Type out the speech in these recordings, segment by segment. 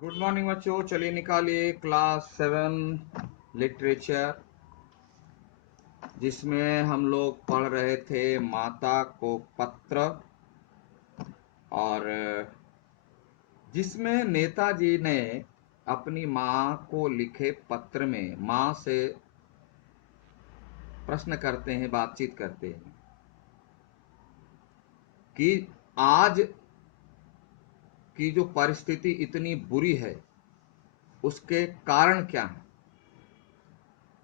Good morning बच्चों, चलिए निकालिए क्लास 7 लिटरेचर, जिसमें हम लोग पढ़ रहे थे माता को पत्र, और जिसमें नेताजी ने अपनी माँ को लिखे पत्र में माँ से प्रश्न करते हैं, बातचीत करते हैं कि आज की जो परिस्थिति इतनी बुरी है उसके कारण क्या है।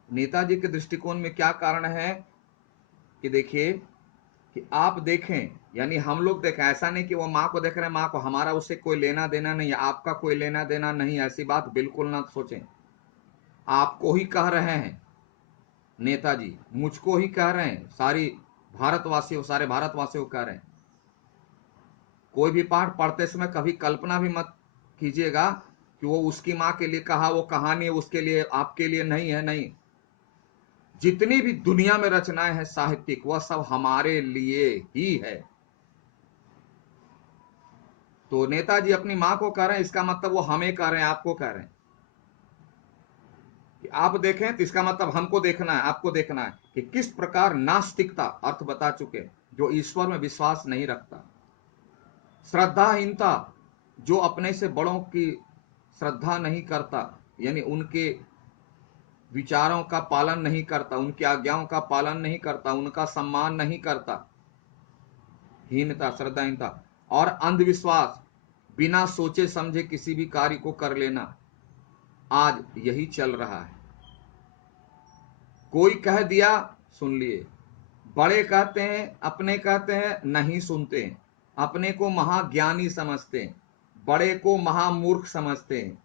नेताजी के दृष्टिकोण में क्या कारण है कि देखिए कि आप देखें, यानी हम लोग देखें, ऐसा नहीं कि वो माँ को देख रहे हैं, माँ को, हमारा उससे कोई लेना देना नहीं है, आपका कोई लेना देना नहीं, ऐसी बात बिल्कुल ना सोचें। आपको ही कह रहे हैं नेताजी, मुझको ही कह रहे हैं, सारे भारतवासियों कह रहे हैं। कोई भी पाठ पढ़ते समय कभी कल्पना भी मत कीजिएगा कि वो उसकी माँ के लिए कहा, वो कहानी उसके लिए, आपके लिए नहीं है। नहीं, जितनी भी दुनिया में रचनाएं हैं साहित्यिक, वह सब हमारे लिए ही है। तो नेताजी अपनी माँ को कह रहे हैं, इसका मतलब वो हमें कह रहे हैं, आपको कह रहे हैं कि आप देखें, तो इसका मतलब हमको देखना है, आपको देखना है कि किस प्रकार नास्तिकता, अर्थ बता चुके, जो ईश्वर में विश्वास नहीं रखता, श्रद्धाहीनता, जो अपने से बड़ों की श्रद्धा नहीं करता, यानी उनके विचारों का पालन नहीं करता, उनकी आज्ञाओं का पालन नहीं करता, उनका सम्मान नहीं करता, हीनता, श्रद्धाहीनता, और अंधविश्वास, बिना सोचे समझे किसी भी कार्य को कर लेना, आज यही चल रहा है। कोई कह दिया, सुन लिए, बड़े कहते हैं, अपने कहते हैं, नहीं सुनते हैं, अपने को महाज्ञानी समझते हैं, बड़े को महामूर्ख समझते हैं।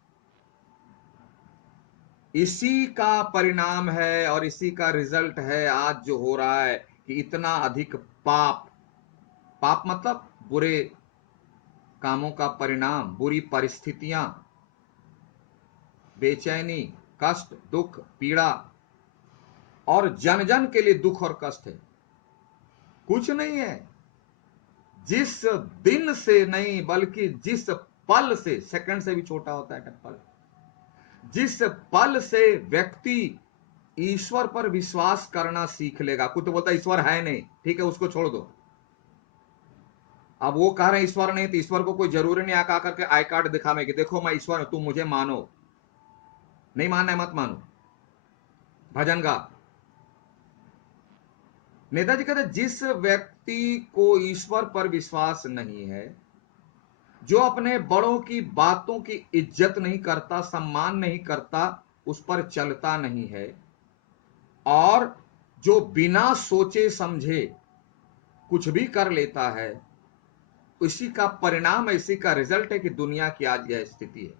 इसी का परिणाम है और इसी का रिजल्ट है आज जो हो रहा है कि इतना अधिक पाप, पाप मतलब बुरे कामों का परिणाम, बुरी परिस्थितियां, बेचैनी, कष्ट, दुख, पीड़ा, और जन जन के लिए दुख और कष्ट है। कुछ नहीं है, जिस दिन से नहीं बल्कि जिस पल से, सेकंड से भी छोटा होता है पल, जिस पल से व्यक्ति ईश्वर पर विश्वास करना सीख लेगा। कुछ तो बोलता है ईश्वर है नहीं, ठीक है, उसको छोड़ दो। अब वो कह रहे हैं ईश्वर नहीं, तो ईश्वर को कोई जरूरी नहीं आकर करके आई कार्ड दिखावे कि देखो मैं ईश्वर हूं, तुम मुझे मानो। नहीं मानना है, मत मानो, भजन गा। नेताजी कहते जिस व्यक्ति को ईश्वर पर विश्वास नहीं है, जो अपने बड़ों की बातों की इज्जत नहीं करता, सम्मान नहीं करता, उस पर चलता नहीं है, और जो बिना सोचे समझे कुछ भी कर लेता है, इसी का परिणाम है, इसी का रिजल्ट है कि दुनिया की आज यह स्थिति है।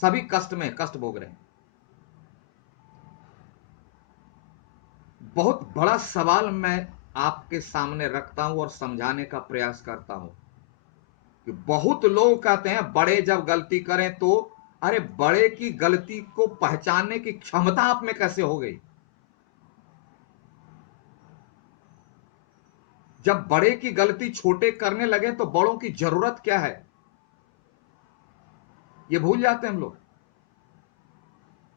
सभी कष्ट में कष्ट भोग रहे हैं। बहुत बड़ा सवाल मैं आपके सामने रखता हूं और समझाने का प्रयास करता हूं कि बहुत लोग कहते हैं बड़े जब गलती करें तो, अरे बड़े की गलती को पहचानने की क्षमता आप में कैसे हो गई? जब बड़े की गलती छोटे करने लगे तो बड़ों की जरूरत क्या है, ये भूल जाते हैं हम लोग।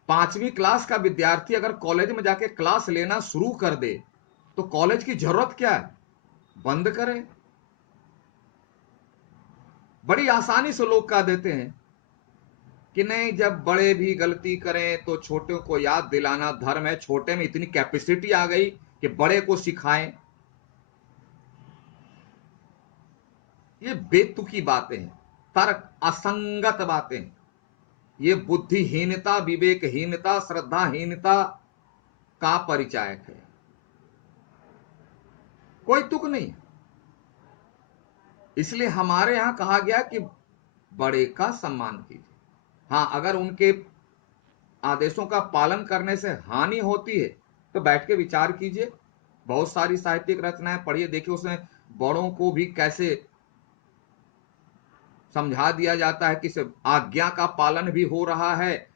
5वीं क्लास का विद्यार्थी अगर कॉलेज में जाके क्लास लेना शुरू कर दे तो कॉलेज की जरूरत क्या है? बंद करें। बड़ी आसानी से लोग कह देते हैं कि नहीं, जब बड़े भी गलती करें तो छोटों को याद दिलाना धर्म है। छोटे में इतनी कैपेसिटी आ गई कि बड़े को सिखाएं। ये बेतुकी बातें हैं, तर्क असंगत बातें, ये बुद्धिहीनता, विवेकहीनता, श्रद्धाहीनता का परिचायक है, कोई तुक नहीं। इसलिए हमारे यहां कहा गया कि बड़े का सम्मान कीजिए। हाँ, अगर उनके आदेशों का पालन करने से हानि होती है तो बैठ के विचार कीजिए। बहुत सारी साहित्यिक रचनाएं पढ़िए, देखिए उसमें बड़ों को भी कैसे समझा दिया जाता है कि सिर्फ आज्ञा का पालन भी हो रहा है,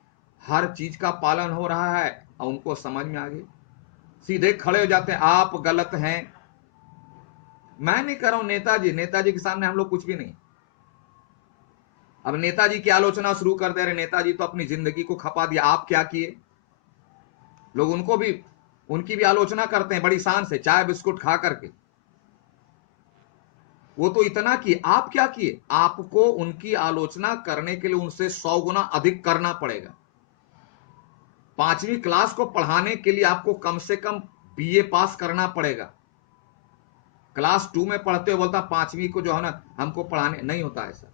हर चीज का पालन हो रहा है, और उनको समझ में आ गई, सीधे खड़े हो जाते हैं, आप गलत हैं। मैं नहीं कह रहा हूं नेताजी, नेताजी के सामने हम लोग कुछ भी नहीं। अब नेताजी की आलोचना शुरू कर दे रहे, नेताजी तो अपनी जिंदगी को खपा दिया, आप क्या किए। लोग उनको भी, उनकी भी आलोचना करते हैं बड़ी शान से, चाय बिस्कुट खा करके। वो तो इतना किए, आप क्या किए। आपको उनकी आलोचना करने के लिए उनसे 100 गुना अधिक करना पड़ेगा। 5वीं क्लास को पढ़ाने के लिए आपको कम से कम बीए पास करना पड़ेगा। क्लास 2 में पढ़ते हो, बोलता 5वीं को जो है ना हमको पढ़ाने, नहीं होता ऐसा।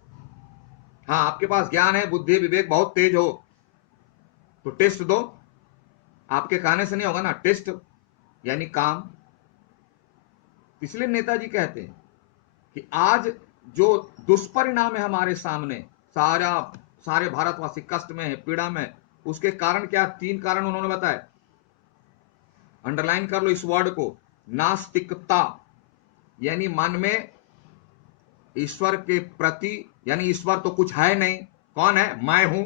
हाँ, आपके पास ज्ञान है, बुद्धि विवेक बहुत तेज हो तो टेस्ट दो, आपके कहने से नहीं होगा ना, टेस्ट यानी काम। इसलिए नेताजी कहते हैं कि आज जो दुष्परिणाम है हमारे सामने, सारे भारतवासी कष्ट में है, पीड़ा में, उसके कारण क्या, 3 कारण उन्होंने बताए। अंडरलाइन कर लो इस वर्ड को, नास्तिकता, यानी मन में ईश्वर के प्रति, यानी ईश्वर तो कुछ है नहीं, कौन है, मैं हूं,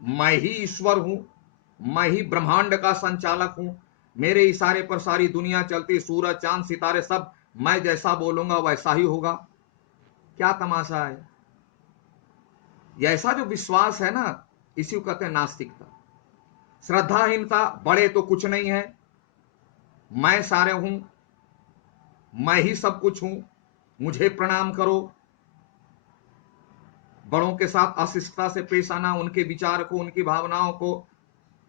मैं ही ईश्वर हूं, मैं ही ब्रह्मांड का संचालक हूं, मेरे इशारे पर सारी दुनिया चलती, सूरज चांद सितारे सब मैं जैसा बोलूंगा वैसा ही होगा। क्या तमाशा है। ये ऐसा जो विश्वास है ना, इसी को कहते हैं नास्तिकता। श्रद्धाहीनता, बड़े तो कुछ नहीं है, मैं सारे हूं, मैं ही सब कुछ हूं, मुझे प्रणाम करो। बड़ों के साथ अशिष्टता से पेश आना, उनके विचार को, उनकी भावनाओं को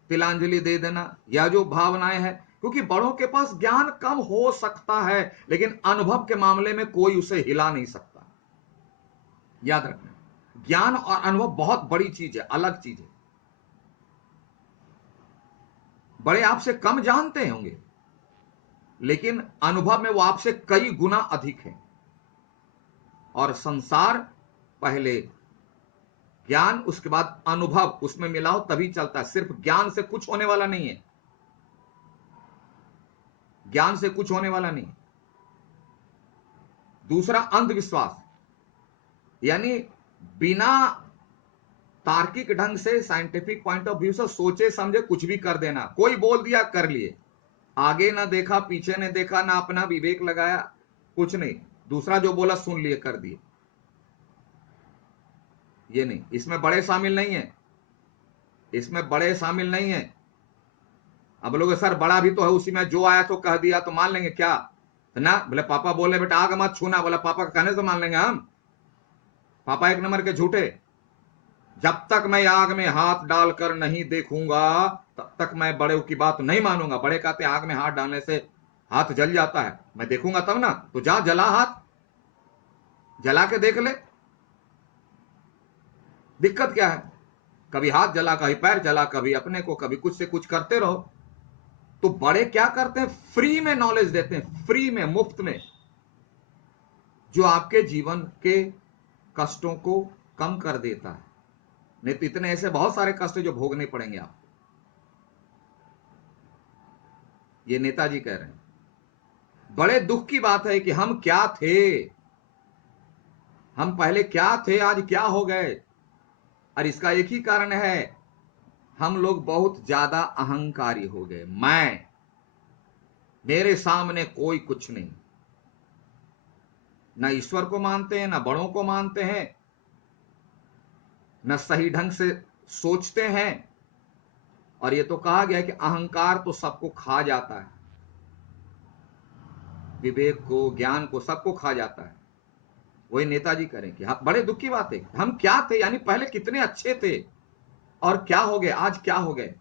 तिलांजलि दे देना, या जो भावनाएं हैं, क्योंकि बड़ों के पास ज्ञान कम हो सकता है लेकिन अनुभव के मामले में कोई उसे हिला नहीं सकता। याद रखना, ज्ञान और अनुभव बहुत बड़ी चीज है, अलग चीज है। बड़े आपसे कम जानते होंगे लेकिन अनुभव में वो आपसे कई गुना अधिक है। और संसार पहले ज्ञान, उसके बाद अनुभव, उसमें मिलाओ तभी चलता है। सिर्फ ज्ञान से कुछ होने वाला नहीं है, ज्ञान से कुछ होने वाला नहीं। दूसरा, अंधविश्वास, यानी बिना तार्किक ढंग से, साइंटिफिक पॉइंट ऑफ व्यू से सोचे समझे कुछ भी कर देना। कोई बोल दिया कर लिए, आगे ना देखा पीछे ने देखा, ना अपना विवेक लगाया, कुछ नहीं, दूसरा जो बोला सुन लिए कर दिए। ये नहीं, इसमें बड़े शामिल नहीं है, इसमें बड़े शामिल नहीं है। अब लोग सर बड़ा भी तो है, उसी में जो आया तो कह दिया तो मान लेंगे क्या, ना बोले पापा बोले बेटा आग मत छूना, बोला पापा का कहने से मान लेंगे हम। पापा 1 नंबर के झूठे। जब तक मैं आग में हाथ डालकर नहीं देखूंगा तब तक मैं बड़े की बात नहीं मानूंगा। बड़े कहते हैं आग में हाथ डालने से हाथ जल जाता है, मैं देखूंगा तब ना, तो जा जला हाथ, जला के देख ले, दिक्कत क्या है। कभी हाथ जला, कभी पैर जला, कभी अपने को, कभी कुछ से कुछ करते रहो। तो बड़े क्या करते हैं, फ्री में नॉलेज देते हैं, फ्री में, मुफ्त में, जो आपके जीवन के कष्टों को कम कर देता है। नहीं तो इतने ऐसे बहुत सारे कष्ट जो भोगने पड़ेंगे आपको। ये नेताजी कह रहे हैं। बड़े दुख की बात है कि हम क्या थे, हम पहले क्या थे, आज क्या हो गए। और इसका एक ही कारण है, हम लोग बहुत ज्यादा अहंकारी हो गए। मैं, मेरे सामने कोई कुछ नहीं। न ईश्वर को मानते हैं, न बड़ों को मानते हैं, न सही ढंग से सोचते हैं। और ये तो कहा गया है कि अहंकार तो सबको खा जाता है, विवेक को, ज्ञान को, सबको खा जाता है। वही नेताजी करें कि हाँ, बड़े दुख की बात है, हम क्या थे, यानी पहले कितने अच्छे थे और क्या हो गए, आज क्या हो गए।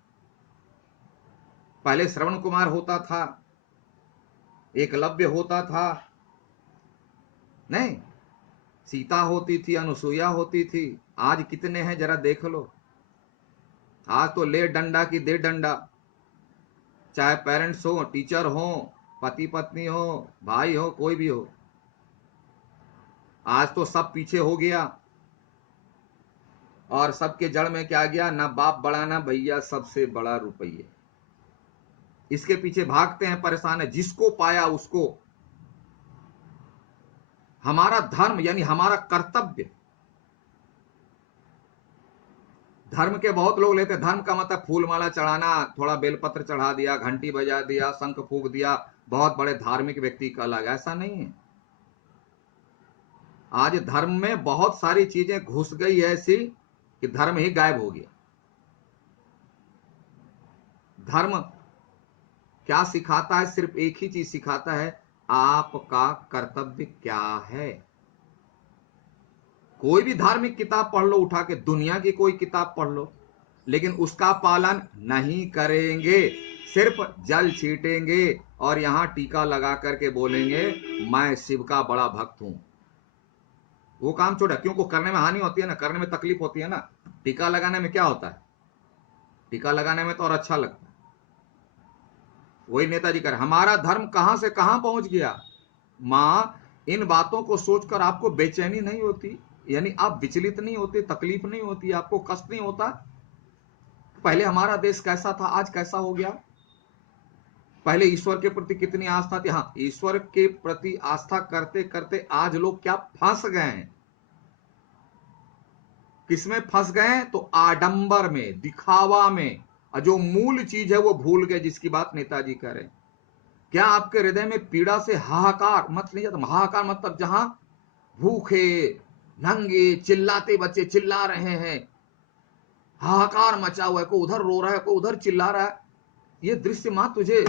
पहले श्रवण कुमार होता था, एकलव्य होता था, नहीं, सीता होती थी, अनुसुईया होती थी, आज कितने हैं जरा देख लो। आज तो ले डंडा की दे डंडा, चाहे पेरेंट्स हो, टीचर हो, पति पत्नी हो, भाई हो, कोई भी हो, आज तो सब पीछे हो गया। और सबके जड़ में क्या गया, ना बाप बड़ा ना भैया, सबसे बड़ा रुपये। इसके पीछे भागते हैं, परेशान है, जिसको पाया उसको। हमारा धर्म यानी हमारा कर्तव्य, धर्म के बहुत लोग लेते, धर्म का मतलब फूल माला चढ़ाना, थोड़ा बेलपत्र चढ़ा दिया, घंटी बजा दिया, शंख फूंक दिया, बहुत बड़े धार्मिक व्यक्ति का अलग, ऐसा नहीं है। आज धर्म में बहुत सारी चीजें घुस गई ऐसी कि धर्म ही गायब हो गया। धर्म क्या सिखाता है? सिर्फ एक ही चीज सिखाता है, आपका कर्तव्य क्या है। कोई भी धार्मिक किताब पढ़ लो उठा के, दुनिया की कोई किताब पढ़ लो, लेकिन उसका पालन नहीं करेंगे। सिर्फ जल छीटेंगे और यहां टीका लगा करके बोलेंगे मैं शिव का बड़ा भक्त हूं। वो काम छोड़ा, क्योंकि करने में हानि होती है ना, करने में तकलीफ होती है ना। टीका लगाने में क्या होता है? टीका लगाने में तो और अच्छा लगता है। वही नेताजी कर, हमारा धर्म कहां से कहां पहुंच गया। मां, इन बातों को सोचकर आपको बेचैनी नहीं होती? यानी आप विचलित नहीं होते, तकलीफ नहीं होती, आपको कष्ट नहीं होता? पहले हमारा देश कैसा था, आज कैसा हो गया? पहले ईश्वर के प्रति कितनी आस्था थी। हाँ, ईश्वर के प्रति आस्था करते करते आज लोग क्या फंस गए हैं। किसमें फंस गए हैं? तो आडंबर में, दिखावा में, और जो मूल चीज है वो भूल गए, जिसकी बात नेताजी कह रहे हैं। क्या आपके हृदय में पीड़ा से हाहाकार मत नहीं जाता? हाहाकार मतलब जहां भूखे नंगे चिल्लाते बच्चे चिल्ला रहे हैं, हाहाकार मचा हुआ है, कोई उधर रो रहा है, कोई उधर चिल्ला रहा है। ये दृश्य मां तुझे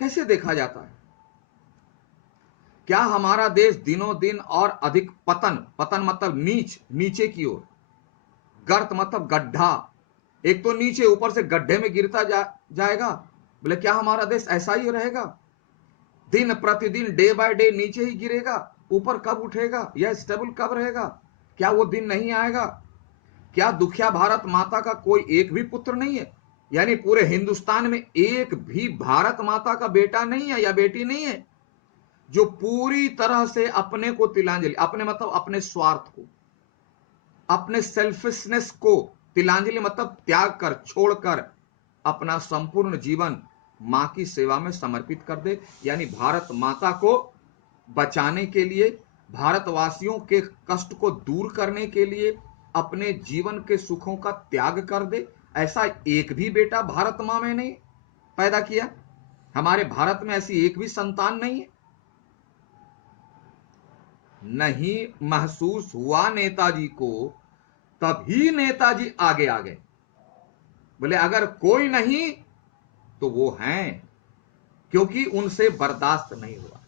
कैसे देखा जाता है? क्या हमारा देश दिनों दिन और अधिक पतन, पतन मतलब नीच, नीचे की ओर, गर्त मतलब गड्ढा, एक तो नीचे ऊपर से गड्ढे में गिरता जाएगा। बोले क्या हमारा देश ऐसा ही रहेगा? दिन प्रतिदिन डे बाय डे नीचे ही गिरेगा, ऊपर कब उठेगा? यह स्टेबल कब रहेगा? क्या वो दिन नहीं आएगा? क्या दुखिया भारत माता का कोई एक भी पुत्र नहीं है? यानी पूरे हिंदुस्तान में एक भी भारत माता का बेटा नहीं है या बेटी नहीं है जो पूरी तरह से अपने को तिलांजलि, अपने मतलब अपने स्वार्थ को, अपने सेल्फिशनेस को, तिलांजलि मतलब त्याग कर, छोड़कर अपना संपूर्ण जीवन मां की सेवा में समर्पित कर दे। यानी भारत माता को बचाने के लिए, भारतवासियों के कष्ट को दूर करने के लिए अपने जीवन के सुखों का त्याग कर दे। ऐसा एक भी बेटा भारत मां में नहीं पैदा किया। हमारे भारत में ऐसी एक भी संतान नहीं है। नहीं महसूस हुआ नेताजी को, तभी नेताजी आगे आ गए। बोले अगर कोई नहीं तो वो हैं, क्योंकि उनसे बर्दाश्त नहीं हुआ।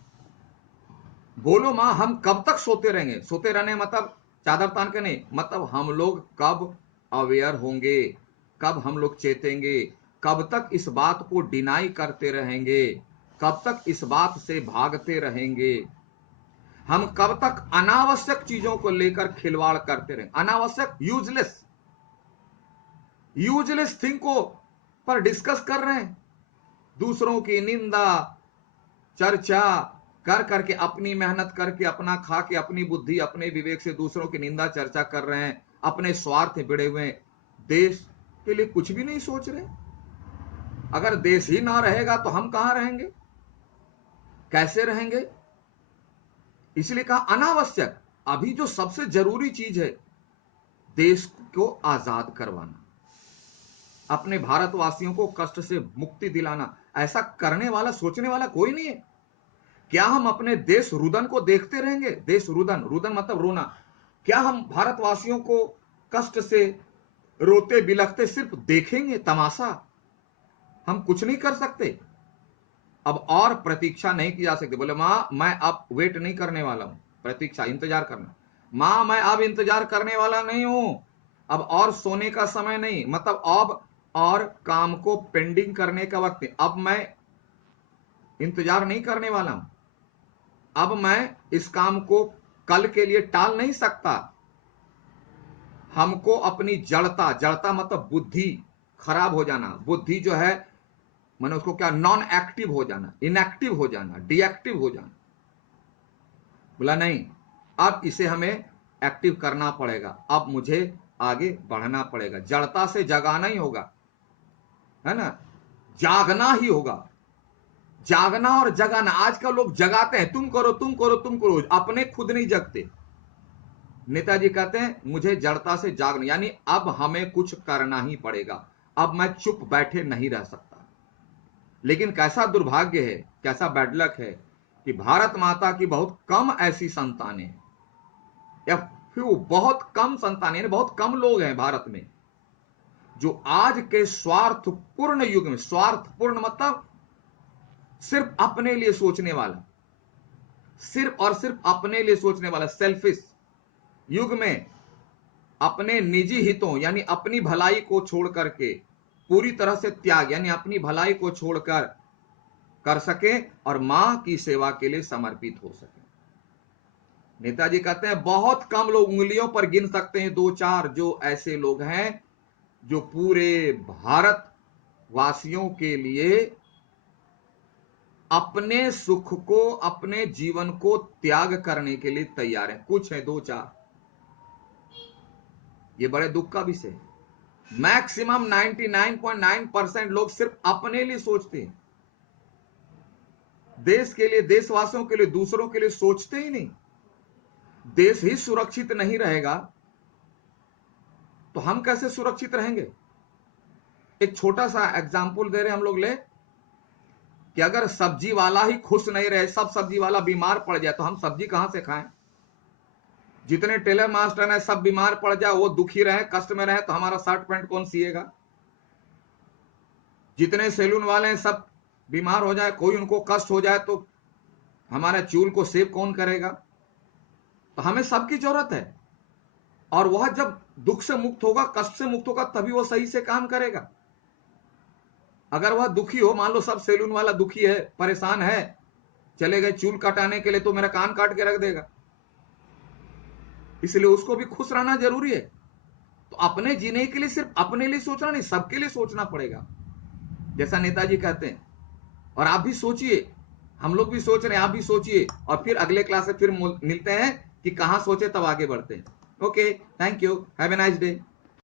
बोलो मां, हम कब तक सोते रहेंगे? सोते रहने मतलब चादर तान के नहीं, मतलब हम लोग कब अवेयर होंगे, कब हम लोग चेतेंगे, कब तक इस बात को डिनाई करते रहेंगे, कब तक इस बात से भागते रहेंगे, हम कब तक अनावश्यक चीजों को लेकर खिलवाड़ करते रहेंगे? अनावश्यक, यूजलेस, यूजलेस थिंग को पर डिस्कस कर रहे हैं। दूसरों की निंदा चर्चा कर करके, अपनी मेहनत करके, अपना खा के, अपनी बुद्धि अपने विवेक से दूसरों की निंदा चर्चा कर रहे हैं, अपने स्वार्थ भिड़े हुए हैं, देश के लिए कुछ भी नहीं सोच रहे। अगर देश ही ना रहेगा तो हम कहां रहेंगे, कैसे रहेंगे? इसलिए कहा अनावश्यक। अभी जो सबसे जरूरी चीज है, देश को आजाद करवाना, अपने भारतवासियों को कष्ट से मुक्ति दिलाना। ऐसा करने वाला, सोचने वाला कोई नहीं है। क्या हम अपने देश रुदन को देखते रहेंगे? देश रुदन, रुदन मतलब रोना। क्या हम भारतवासियों को कष्ट से रोते बिलखते सिर्फ देखेंगे, तमाशा? हम कुछ नहीं कर सकते। अब और प्रतीक्षा नहीं की जा सकती। बोले मां, मैं अब वेट नहीं करने वाला हूं, प्रतीक्षा, इंतजार करना। मां, मैं अब इंतजार करने वाला नहीं हूं, अब और सोने का समय नहीं, मतलब अब और काम को पेंडिंग करने का वक्त नहीं। अब मैं इंतजार नहीं करने वाला हूं, अब मैं इस काम को कल के लिए टाल नहीं सकता। हमको अपनी जड़ता, जड़ता मतलब बुद्धि खराब हो जाना, बुद्धि जो है मैंने उसको क्या, नॉन एक्टिव हो जाना, इनएक्टिव हो जाना, डीएक्टिव हो जाना। बोला नहीं, अब इसे हमें एक्टिव करना पड़ेगा, अब मुझे आगे बढ़ना पड़ेगा, जड़ता से जगाना ही होगा, है ना, जागना ही होगा। जागना और जगाना, आजकल लोग जगाते हैं, तुम करो तुम करो तुम करो, अपने खुद नहीं जगते। नेताजी कहते हैं मुझे जड़ता से जागना, यानी अब हमें कुछ करना ही पड़ेगा, अब मैं चुप बैठे नहीं रह सकता। लेकिन कैसा दुर्भाग्य है, कैसा बैड लक है कि भारत माता की बहुत कम ऐसी संतानें हैं या फ्यू, बहुत कम संतान, यानी बहुत कम लोग हैं भारत में जो आज के स्वार्थपूर्ण युग में, स्वार्थपूर्ण मतलब सिर्फ अपने लिए सोचने वाला, सिर्फ और सिर्फ अपने लिए सोचने वाला, सेल्फिश युग में अपने निजी हितों यानी अपनी भलाई को छोड़ करके पूरी तरह से त्याग यानी अपनी भलाई को छोड़कर कर सके और मां की सेवा के लिए समर्पित हो सके। नेताजी कहते हैं बहुत कम लोग, उंगलियों पर गिन सकते हैं 2-4 जो ऐसे लोग हैं जो पूरे भारत वासियों के लिए अपने सुख को, अपने जीवन को त्याग करने के लिए तैयार हैं। कुछ है 2-4, ये बड़े दुख का विषय है। मैक्सिमम 99.9% लोग सिर्फ अपने लिए सोचते हैं, देश के लिए, देशवासियों के लिए, दूसरों के लिए सोचते ही नहीं। देश ही सुरक्षित नहीं रहेगा तो हम कैसे सुरक्षित रहेंगे? एक छोटा सा एग्जाम्पल दे रहे हम लोग ले कि अगर सब्जी वाला ही खुश नहीं रहे, सब सब्जी वाला बीमार पड़ जाए तो हम सब्जी कहां से खाएं? जितने टेलर मास्टर हैं सब बीमार पड़ जाए, वो दुखी रहे, कष्ट में रहे तो हमारा शर्ट पैंट कौन सिएगा? जितने सैलून वाले हैं सब बीमार हो जाए, कोई उनको कष्ट हो जाए तो हमारे चूल को सेव कौन करेगा? तो हमें सबकी जरूरत है, और वह जब दुख से मुक्त होगा, कष्ट से मुक्त होगा, तभी वो सही से काम करेगा। अगर वह दुखी हो, मान लो सब सैलून वाला दुखी है, परेशान है, चले गए चूल कटाने के लिए तो मेरा कान काट के रख देगा, इसलिए उसको भी खुश रहना जरूरी है। तो अपने जीने के लिए सिर्फ अपने लिए सोचना नहीं, सबके लिए सोचना पड़ेगा, जैसा नेताजी कहते हैं। और आप भी सोचिए, हम लोग भी सोच रहे हैं, आप भी सोचिए, और फिर अगले क्लास से फिर मिलते हैं कि कहां सोचे तब आगे बढ़ते हैं। Okay, thank you, have a nice day.